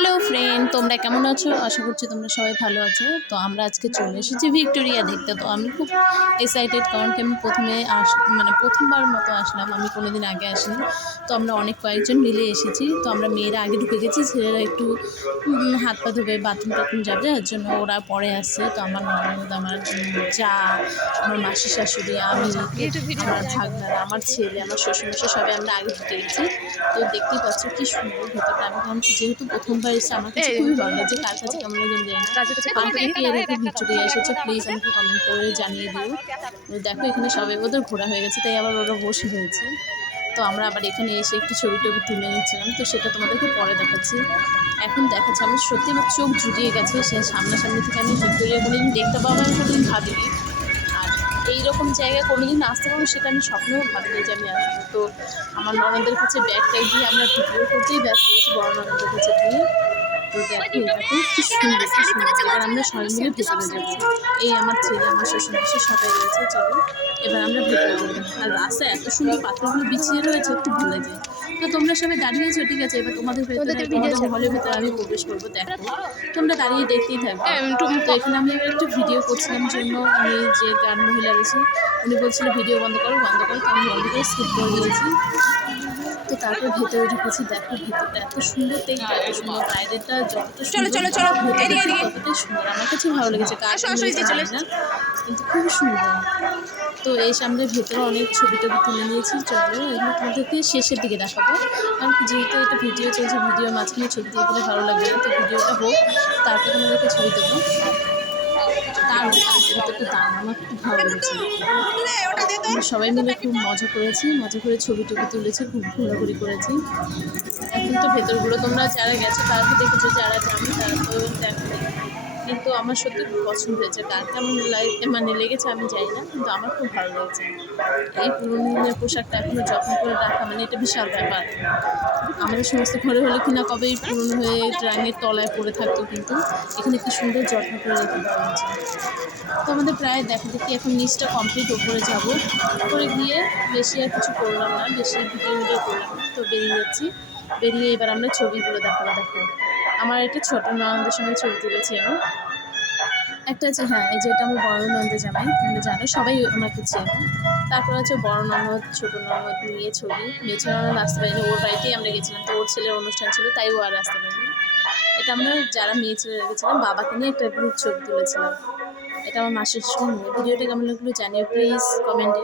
Hello friend, তোমরা কেমন আছো? আশা করছি তোমরা সবাই ভালো আছো। তো আমরা আজকে চলে এসেছি ভিক্টোরিয়া দেখতে। তো আমি খুব এক্সাইটেড, কারণ কি আমি প্রথমবার মতো আসলাম, আমি কোনোদিন আগে আসিনি। তো আমরা কয়েকজন মিলে এসেছি। তো আমরা মেয়েরা আগে ঢুকে গেছি, ছেলেরা একটু হাত পা ধুবে, বাথরুম টাথরুম যাবে, যার জন্য ওরা পরে আসছে। তো আমার ননদ, আমার যা, আমার মাসি শাশুড়ি, আমি, আমার ভাগনারা, আমার ছেলে, আমার শ্বশুরমশাই, সবাই আমরা আগে ঢুকে গেছি। তো দেখতেই পাচ্ছ কি সুন্দর ভেতরটা। আমি ভাবলাম যেহেতু প্রথমবার এসে আমার কাছে খুবই ভালো লাগছে। কার কাছে কেমন লাগে আমি জানি না। আর কে কে এরকম ভিক্টোরিয়া এসেছো প্লিজ আমাকে কমেন্ট করে জানিয়ে দিও। দেখো এখানে সবাই ওদের ঘোরা হয়ে গেছে, তাই আবার ওরা বসে হয়েছে। তো আমরা আবার এখানে এসে একটু ছবি টবি তুলে নিচ্ছিলাম, তো সেটা তোমাদেরকে পরে দেখাচ্ছি। এখন দেখাচ্ছি, আমি সত্যি আমার চোখ জুড়িয়ে গেছে। সে সামনাসামনি থেকে আমি ভিক্টোরিয়া কোনোদিন দেখতে পাবো, আমি কোনোদিন ভাবিনি। আর এইরকম জায়গায় কোনোদিন আসতে পারবো সেটা আমি স্বপ্নেও ভাবিনি যে আমি আসবো। তো আমার ননদের কাছে ব্যাগ ট্যাগ দিয়ে আমরা ভিডিও করতেই ব্যস্ত হয়েছি, বড় ননদের কাছে দিয়ে। তো দেখো কি সুন্দর কি সুন্দর। এবার আমরা সবাই মিলে ভেতরে যাবো। এই আমার ছেলে, আমার শ্বশুরমশাই সবাই রয়েছে। চলো এবার আমরা ভেতরে যাবো। আর রাস্তায় এত সুন্দর পাথরগুলো বিছিয়ে রয়েছে, খুব ভালো লাগে। তো তোমরা সবাই দাঁড়িয়েছো, ঠিক আছে। এবার তোমাদের হলের ভেতরে আমি প্রবেশ করবো। দেখো তোমরা দাঁড়িয়ে দেখতেই থাকবে। তো এখানে আমি এবার একটু ভিডিও করছিলাম জন্য আমি যে গান মহিলা রয়েছে, উনি বলছিল ভিডিও বন্ধ করো বন্ধ করো, তো আমি বন্ধ করে স্কিপ করে দিয়েছি। তো তারপর ভেতরে ঢুকেছি। দেখো ভেতরটা এত সুন্দর, দেখতে এত সুন্দর, বাইরেটা যতটা সুন্দর ততটাই সুন্দর। আমার কাছে ভালো লেগেছে, জানি না, কিন্তু খুবই সুন্দর। তো এই সামনে ভেতরে অনেক ছবি টবি তুলে নিয়েছি। চলো এগুলো তোমাদেরকে শেষের দিকে দেখাবো, কারণ কি যেহেতু এটা ভিডিও চলছে, ভিডিওর মাঝখানে ছবি দিয়ে দিলে ভালো লাগবে না। তো ভিডিওটা হোক, তারপরে তোমাদেরকে ছবি দেবো। ভেতরটা দাম আমার খুব ভালো লেগেছে। আমরা সবাই মিলে খুব মজা করেছি, মজা করে ছবি টবি তুলেছি, খুব ঘোরাঘুরি করেছি। এখন তো ভেতরগুলো তোমরা যারা গেছো তারা তো দেখেছো, যারা জানো তারা তো দেখো, কিন্তু আমার সত্যি খুব পছন্দ হয়েছে। কার কেমন লেগেছে আমি জানি না, কিন্তু আমার খুব ভালো লেগেছে। এই পুরোনো দিনের পোশাকটা এখনো যত্ন করে রাখা, এটা বিশাল ব্যাপার। আমাদের সমস্ত ঘরে হলে কিনা কবেই পুরনো হয়ে ড্রাঙের তলায় পড়ে থাকতো, কিন্তু এখানে কি সুন্দর যত্ন করে রেখে দেওয়া হয়েছে। তো আমাদের প্রায় দেখা দেখি এখন নিচটা কমপ্লিট, ওপরে যাব। ওপরে গিয়ে বেশি আর কিছু করলাম না, বেশি ভিডিও করলাম না। তো বেরিয়ে যাচ্ছি, বেরিয়ে এবার আমরা ছবিগুলো দেখাবো। দেখো আমার একটা ছোটো ননদের সঙ্গে ছবি তুলেছি আমি। একটা আছে, হ্যাঁ, এই যে এটা আমার বড় ননদের জামাই, তোমরা জানো সবাই ওনাকে চেনো। তারপর আছে বড় ননদ, ছোটো ননদ নিয়ে ছবি। মেঝে ননদ আসতে পারিনি, ওর বাড়িতেই আমরা গেছিলাম। তো ওর ছেলের অনুষ্ঠান ছিল, তাই ও আর আসতে পারিনি। এটা আমরা যারা মেয়ে ছেলে রেখেছিলাম, বাবাকে নিয়ে একটা গ্রুপ ছবি তুলেছিলাম। এটা আমার মাসির সঙ্গে। ভিডিওটা কেমন লাগলো জানিও প্লিজ কমেন্টে।